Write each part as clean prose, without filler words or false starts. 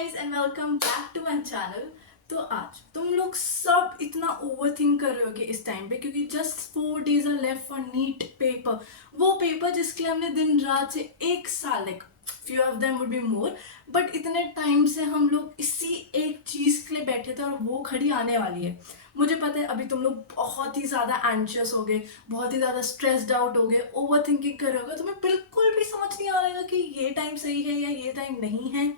Guys and welcome back to my channel. तो आज तुम लोग सब इतना ओवर थिंक कर रहे होगे इस टाइम पे क्योंकि just 4 days are left for NEET paper. वो पेपर जिसके लिए हमने दिन रात से 1 साल, like few of them would be more, but इतने टाइम से हम लोग इसी एक चीज के लिए बैठे थे और वो घड़ी आने वाली है। मुझे पता है अभी तुम लोग बहुत ही ज्यादा एंशियस हो गए, बहुत ही ज्यादा स्ट्रेस्ड आउट हो गए, ओवर थिंकिंग कर रहे होगे, तुम्हें बिल्कुल भी समझ नहीं आ रहा कि ये टाइम सही है या ये टाइम नहीं है,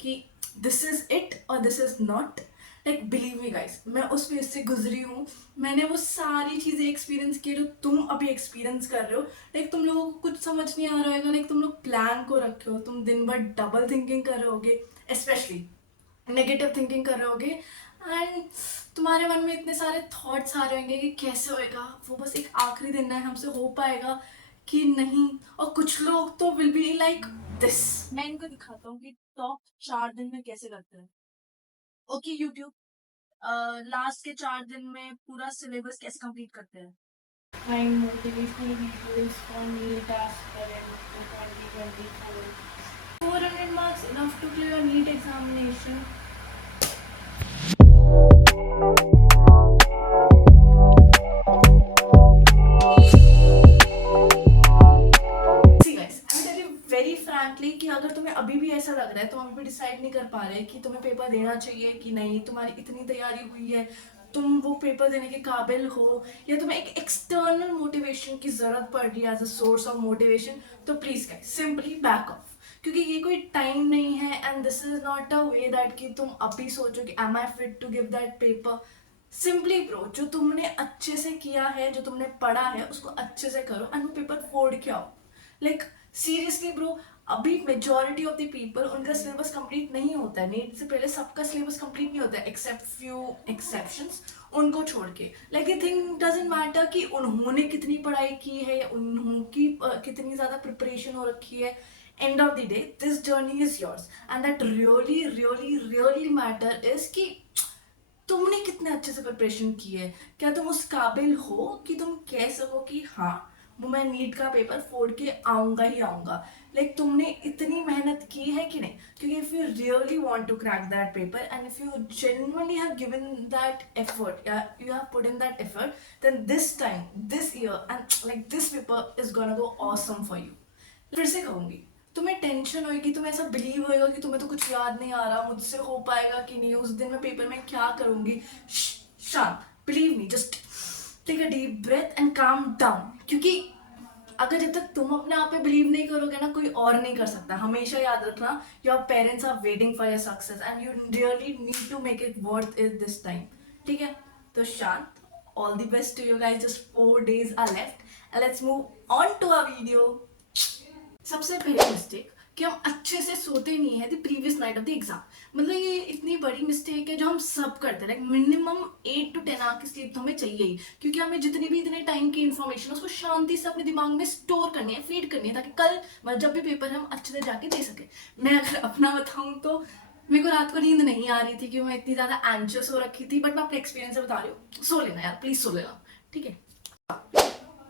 कि दिस इज इट और this is not. Like believe me guys, मैं उस फेज से गुजरी हूँ। मैंने वो सारी चीजें एक्सपीरियंस की जो तुम अभी एक्सपीरियंस कर रहे हो। लाइक तुम लोगों को कुछ समझ नहीं आ रहा है, लाइक तुम लोग प्लान को रखे हो, तुम दिन भर डबल थिंकिंग कर रहे होगे, स्पेशली नेगेटिव थिंकिंग कर रहे होगे। एंड तुम्हारे मन में इतने सारे थॉट्स आ रहे होंगे कि कैसे होएगा, वो बस एक आखिरी दिन है, हमसे हो पाएगा कि नहीं। और कुछ लोग तो विल बी लाइक दिस। मैं इनको दिखाता हूँ कि टॉप 4 दिन में कैसे करते हैं। ओके यूट्यूब, लास्ट के 4 दिन में पूरा सिलेबस कैसे कंप्लीट करते हैं। Find motivational videos for new task current to 2024. 400 marks enough to clear a NEET examination. See guys, I'm telling you very frankly कि अगर तुम्हें अभी भी ऐसा लग रहा है, तुम अभी भी डिसाइड नहीं कर पा रहे कि तुम्हें पेपर देना चाहिए कि नहीं, तुम्हारी इतनी तैयारी हुई है, तुम वो पेपर देने के काबिल हो, या तुम्हें एक एक्सटर्नल मोटिवेशन की जरूरत पड़ रही है as a source of motivation, तो please guys simply back off. क्योंकि ये कोई टाइम नहीं है and this is not a way that कि तुम अभी सोचो कि am I fit to give that paper. Simply bro, जो तुमने अच्छे से किया है, जो तुमने पढ़ा है, उसको अच्छे से करो एंड वो पेपर फोड़ के आओ। लाइक सीरियसली ब्रो, अभी मेजोरिटी ऑफ द पीपल उनका सिलेबस कंप्लीट नहीं होता है। नीट से पहले सबका सिलेबस कंप्लीट नहीं होता है एक्सेप्ट फ्यू एक्सेप्शंस, उनको छोड़ के। लाइक ये थिंग डजंट मैटर कि उन्होंने कितनी पढ़ाई की है या उन्होंने कितनी ज्यादा प्रिपरेशन हो रखी है। End of the day this journey is yours and that really really really matter is कि तुमने कितने अच्छे से प्रिपरेशन की है। क्या तुम उस काबिल हो कि तुम कह सको कि हाँ, वो मैं नीट का पेपर फोड़ के आऊंगा ही आऊंगा। लाइक तुमने इतनी मेहनत की है कि नहीं। क्योंकि if you really want to crack that paper and if you genuinely have given that effort, yeah, you have put in that effort, then this time, this year, and like this paper is gonna go awesome for you. फिर से कहूंगी, तुम्हें tension होगी, तुम्हें ऐसा believe होएगा कि तुम्हें तो कुछ याद नहीं आ रहा, मुझसे हो पाएगा कि नहीं, उस दिन मैं पेपर में क्या करूंगी। शांत, believe me, just take a deep breath and calm down. क्योंकि अगर जब तक तुम अपने आप पे बिलीव नहीं करोगे ना, कोई और नहीं कर सकता। हमेशा याद रखना, your parents are waiting for your success and you really need to make it worth it this time. ठीक है, तो शांत, all the best to you guys, just 4 days are left and let's move on to a video. सबसे पहली mistake कि हम अच्छे से सोते नहीं है the previous night of the exam. मतलब ये इतनी बड़ी मिस्टेक है जो हम सब करते हैं। लाइक मिनिमम 8 to 10 आवर की स्लीप तो हमें चाहिए ही, क्योंकि हमें जितनी भी इतने टाइम की इन्फॉर्मेशन उसको शांति से अपने दिमाग में स्टोर करनी है, फीड करनी है, ताकि कल मतलब जब भी पेपर है हम अच्छे से जाके दे सके। मैं अगर अपना बताऊं तो मेरे को रात को नींद नहीं आ रही थी क्योंकि मैं इतनी ज्यादा एंशियस हो रखी थी, बट मैं अपने एक्सपीरियंस से बता रही हूँ। सो लेना यार, प्लीज सो लेना, ठीक है।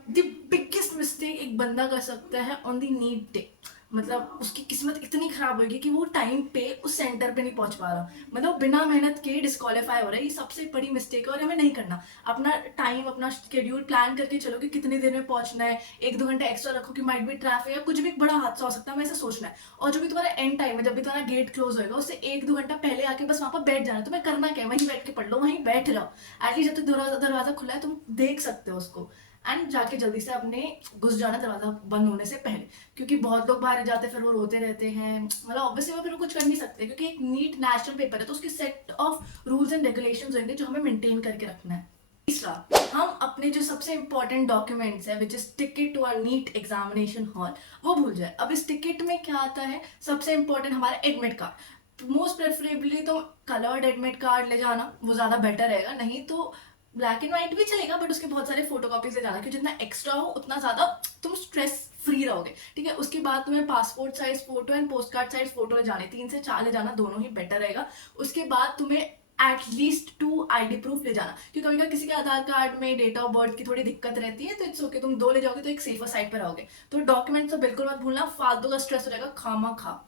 द बिगेस्ट मिस्टेक एक बंदा कर सकता है ऑन द नीट डे, मतलब उसकी किस्मत इतनी खराब होगी कि वो टाइम पे उस सेंटर पे नहीं पहुंच पा रहा, मतलब बिना मेहनत के डिस्क्वालीफाई हो रहा है। ये सबसे बड़ी मिस्टेक है और हमें नहीं करना। अपना टाइम, अपना शेड्यूल प्लान करके चलो कि कितनी देर में पहुंचना है, 1-2 घंटे एक्स्ट्रा रखो कि माइट भी ट्रैफिक या कुछ भी बड़ा हादसा हो सकता है, वैसे सोचना है। और जो भी तुम्हारा एंड टाइम है, जब भी तुम्हारा गेट क्लोज होगा, उससे 1-2 घंटा पहले आके बस वहां पर बैठ जाना। तुम्हें करना क्या है, वहीं बैठ के पढ़ लो, वहीं बैठ रहो। एटलीस्ट जब तक दरवाजा खुला है तुम देख सकते हो उसको, एंड जाके जल्दी से अपने घुस जाना दरवाजा बंद होने से पहले। क्योंकि बहुत लोग बाहर जाते हैं फिर वो रोते रहते हैं, मतलब ऑब्वियसली वो फिर कुछ कर नहीं सकते, क्योंकि एक नीट नेशनल पेपर है तो उसके set of rules and regulations होंगे जो हमें मेंटेन करके रखना है। तीसरा, हम अपने जो सबसे इंपॉर्टेंट डॉक्यूमेंट्स है which is ticket to our NEET examination hall, वो भूल जाए। अब इस टिकट में क्या आता है, सबसे इंपॉर्टेंट हमारा एडमिट कार्ड। मोस्ट प्रेफरेबली तो कलर्ड एडमिट कार्ड ले जाना, वो ज्यादा बेटर रहेगा। नहीं तो ब्लैक एंड व्हाइट भी चलेगा, बट उसके बहुत सारे फोटो कॉपीज ले जाना, क्योंकि जितना एक्स्ट्रा हो उतना ज्यादा तुम स्ट्रेस फ्री रहोगे। ठीक है, उसके बाद तुम्हें passport size photo and post card size photo ले जाने, 3 से 4 ले जाना, दोनों ही बेटर रहेगा। उसके बाद तुम्हें एटलीस्ट 2 ID प्रूफ ले जाना, क्योंकि कभी किसी के आधार कार्ड में डेट ऑफ बर्थ की थोड़ी दिक्कत रहती है, तो इट्स ओके, तुम 2 ले जाओगे तो एक सेफर साइड पर रहोगे। तो डॉक्यूमेंट तो बिल्कुल मत भूलना, फालतू का स्ट्रेस हो जाएगा खामा खा।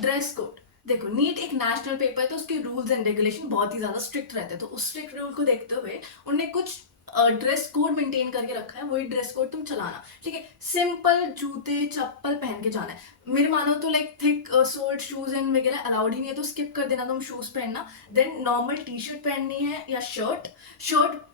ड्रेस कोड, देखो नीट एक नेशनल पेपर है तो उसके रूल्स एंड रेगुलेशन बहुत ही ज्यादा स्ट्रिक्ट रहते हैं, तो उस स्ट्रिक्ट रूल को देखते हुए उन्होंने कुछ ड्रेस कोड मेंटेन करके रखा है, वही ड्रेस कोड तुम चलाना, ठीक है। सिंपल जूते चप्पल पहन के जाना है। मेरे मानो तो like thick sold shoes and वगैरह अलाउड ही नहीं है, तो स्किप कर देना तुम शूज पहनना। देन नॉर्मल टी शर्ट पहननी है या शर्ट। शर्ट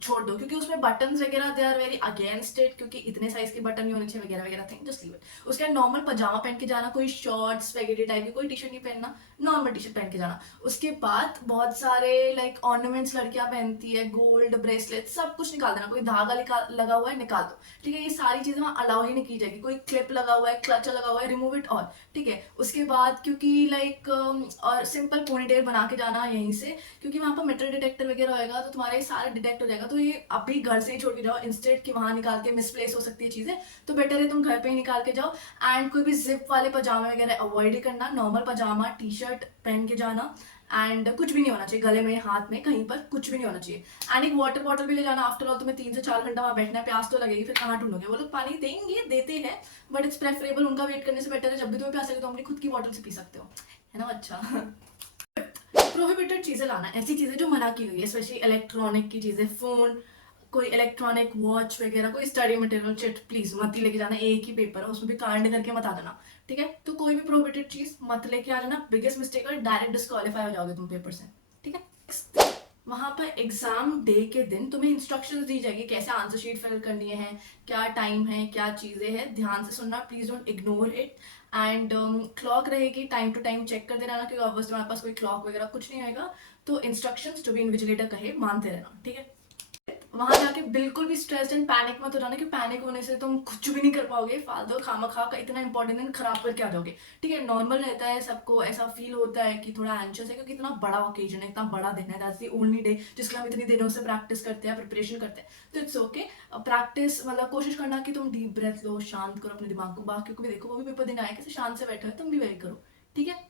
छोड़ दो क्योंकि उसमें बटन्स वगैरह they are very against it, क्योंकि इतने साइज के बटन नहीं होने चाहिए वगैरह वगैरह थिंग, जस्ट लीव इट। उसके बाद नॉर्मल पजामा पहन के जाना, कोई शॉर्ट्स वगैरह टाइप की कोई टी शर्ट नहीं पहनना, नॉर्मल टी शर्ट पहन के जाना। उसके बाद बहुत सारे लाइक ऑर्नामेंट्स लड़कियां पहनती है, गोल्ड ब्रेसलेट सब कुछ निकाल देना, कोई धागा लगा हुआ है निकाल दो, ठीक है। ये सारी चीजें वहाँ अलाउ ही नहीं की जाएगी। कोई क्लिप लगा हुआ है, क्लच लगा हुआ है, रिमूव इट ऑल, ठीक है। उसके बाद क्योंकि लाइक और सिंपल पोनीटेल बना के जाना यहीं से, क्योंकि वहाँ पर मेटल डिटेक्टर वगैरह होएगा तो तुम्हारा ये सारा डिटेक्ट हो जाएगा। तो ये अभी घर से ही छोड़ के जाओ, इंस्टेड कि वहां निकाल के मिसप्लेस हो सकती है चीजें, तो बेटर है तुम घर पे ही निकाल के जाओ। एंड कोई भी जिप वाले पजामे वगैरह अवॉइड ही करना, नॉर्मल पजामा टी शर्ट पहन के जाना। एंड कुछ भी नहीं होना चाहिए गले में, हाथ में, कहीं पर कुछ भी नहीं होना चाहिए। एंड एक वाटर बॉटल भी ले जाना, आफ्टर ऑल तुम्हें 3 से 4 घंटा वहां बैठना है, प्यास तो लगेगी, फिर कहाँ ढूंढोगे। वो लोग पानी देंगे, देते हैं, बट इट्स प्रेफरेबल उनका वेट करने से बेटर है जब भी तुम्हें प्यास लगे तो अपनी खुद की बॉटल से पी सकते हो, है ना। अच्छा प्रोहिबिटेड चीजें लाना, ऐसी चीजें जो मना की हुई है, स्पेशली इलेक्ट्रॉनिक की चीजें, फोन, कोई इलेक्ट्रॉनिक वॉच वगैरह, कोई स्टडी मटेरियल चिट प्लीज मत ही लेके जाना। एक ही पेपर है उसमें भी कांड करके मत आ जाना, ठीक है। तो कोई भी प्रोहिबिटेड चीज मत लेके आ जाना, बिगेस्ट मिस्टेक है, डायरेक्ट डिस्क्वालीफाई हो जाओगे तुम पेपर से, ठीक है। वहां पर एग्जाम डे के दिन तुम्हें इंस्ट्रक्शंस दी जाएगी कैसे आंसर शीट फिल करनी है, क्या टाइम है, क्या चीजें हैं, ध्यान से सुनना, please don't ignore it. And clock रहेगी, टाइम टू टाइम चेक कर देना ना, क्योंकि ऑब्वियसली हमारे पास कोई क्लॉक वगैरह कुछ नहीं होगा। तो इंस्ट्रक्शंस जो भी इन्विजिलेटर कहे मानते रहना, ठीक है। वहां जाके बिल्कुल भी स्ट्रेस्ड एंड पैनिक मत हो जाना, कि पैनिक होने से तुम कुछ भी नहीं कर पाओगे, फालतू खामखा का इतना इंपॉर्टेंट दिन खराब करके आ जाओगे, ठीक है। नॉर्मल रहता है, सबको ऐसा फील होता है कि थोड़ा एंशियस है, क्योंकि इतना बड़ा ओकेजन है, इतना बड़ा दिन है, दैट्स द ओनली डे जिसके लिए हम इतनी दिनों से प्रैक्टिस करते हैं, प्रिपरेशन करते हैं। तो इट्स ओके, प्रैक्टिस मतलब कोशिश करना कि तुम डीप ब्रेथ लो, शांत करो अपने दिमाग को, बाकी को भी देखो, वो भी पेपर दिन आए कैसे शांत से बैठे हो, तुम भी वही करो, ठीक है।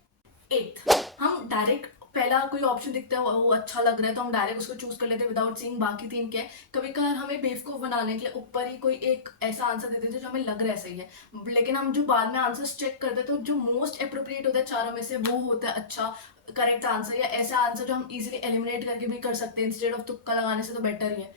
एथ, हम डायरेक्ट पहला कोई ऑप्शन दिखता है वो अच्छा लग रहा है तो हम डायरेक्ट उसको चूज कर लेते हैं विदाउट सीइंग बाकी 3 क्या है। कभी कभार हमें बेवकूफ बनाने के लिए ऊपर ही कोई एक ऐसा आंसर दे देते हैं जो हमें लग रहा है सही है, लेकिन हम जो बाद में आंसर चेक करते हैं तो जो मोस्ट अप्रोप्रिएट होता है चारों में से वो होता है अच्छा करेक्ट आंसर, या ऐसा आंसर जो हम इजीली एलिमिनेट करके भी कर सकते हैं इंस्टेड ऑफ तुक्का लगाने से, तो बेटर ही है।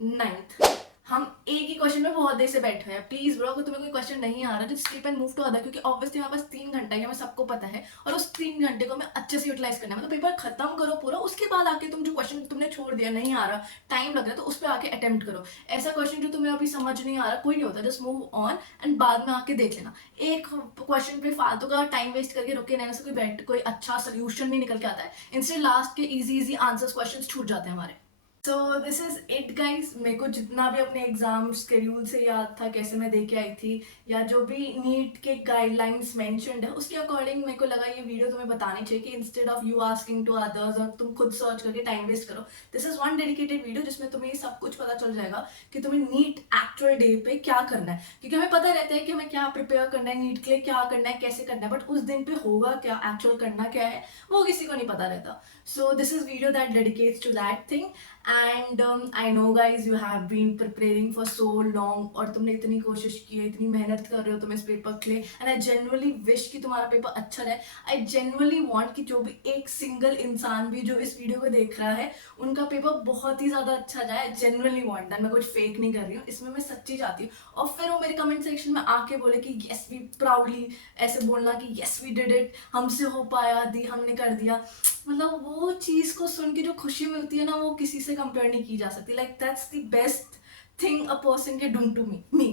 9th, हम एक ही क्वेश्चन में बहुत देर से बैठे हैं, प्लीज ब्रो अगर तुम्हें कोई क्वेश्चन नहीं आ रहा just skip and move to other, क्योंकि ऑब्वियसली हमारे पास 3 घंटा है, हमें सबको पता है, और उस 3 घंटे को हमें अच्छे से यूटिलाइज करना है। मतलब पेपर खत्म करो पूरा, उसके बाद आके तुम जो क्वेश्चन तुमने छोड़ दिया, नहीं आ रहा, टाइम लग रहा है, तो उस पर आके अटेम्प्ट करो। ऐसा क्वेश्चन जो तुम्हें अभी समझ नहीं आ रहा कोई नहीं होता, जस्ट मूव ऑन एंड बाद में आके देख लेना। एक क्वेश्चन पे फालतू का टाइम वेस्ट करके रुके रहने से कोई अच्छा सोल्यूशन नहीं निकल के आता है, इंस्टेड लास्ट के इजी इजी आंसर्स क्वेश्चन छूट जाते हैं हमारे। सो दिस इज इट गाइज, मेरे को जितना भी अपने एग्जाम स्केड्यूल से याद था, कैसे मैं दे के आई थी, या जो भी नीट के गाइडलाइंस मेंशन्ड है उसके अकॉर्डिंग मेरे को लगा ये वीडियो तुम्हें बतानी चाहिए, कि instead of you asking to others और तुम खुद सर्च करके टाइम वेस्ट करो, this is one dedicated video जिसमें तुम्हें ये सब कुछ पता चल जाएगा कि तुम्हें नीट एक्चुअल डे पे क्या करना है। क्योंकि हमें पता रहता है कि हमें क्या प्रिपेयर करना है नीट के लिए, क्या करना है, कैसे करना है, बट उस दिन पे होगा क्या, एक्चुअल करना क्या है, वो किसी को नहीं पता रहता। So this is video that dedicates to that thing. And I know guys you have been preparing for so long, और तुमने इतनी कोशिश की है, इतनी मेहनत कर रहे हो तुम इस पेपर के लिए, एंड आई जेन्युइनली विश कि तुम्हारा पेपर अच्छा रहे। आई जेन्युइनली वांट कि जो भी एक सिंगल इंसान भी जो इस वीडियो को देख रहा है उनका पेपर बहुत ही ज्यादा अच्छा जाए। आई जेन्युइनली वांट दैट, मैं कुछ फेक नहीं कर रही हूँ, इसमें मैं सच्ची चाहती हूँ। और फिर वो मेरे कमेंट सेक्शन में आके बोले कि यस वी प्राउडली, ऐसे बोलना कि यस वी डिड इट, हमसे हो पाया दी, हमने कर दिया। मतलब वो चीज को सुन के जो खुशी मिलती है ना, वो किसी से कंपेयर नहीं की जा सकती। Like that's the best thing a person can do to me.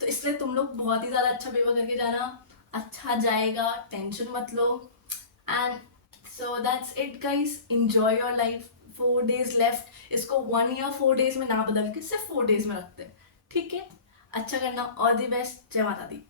तो इसलिए तुम लोग बहुत ही ज्यादा अच्छा पेपर करके जाना, अच्छा जाएगा, टेंशन मत लो। And so that's it guys, enjoy your life. 4 days left, इसको 1 या 4 days में ना बदल के सिर्फ 4 days में रखते हैं, ठीक है। अच्छा करना, ऑल द बेस्ट, जय माता दी।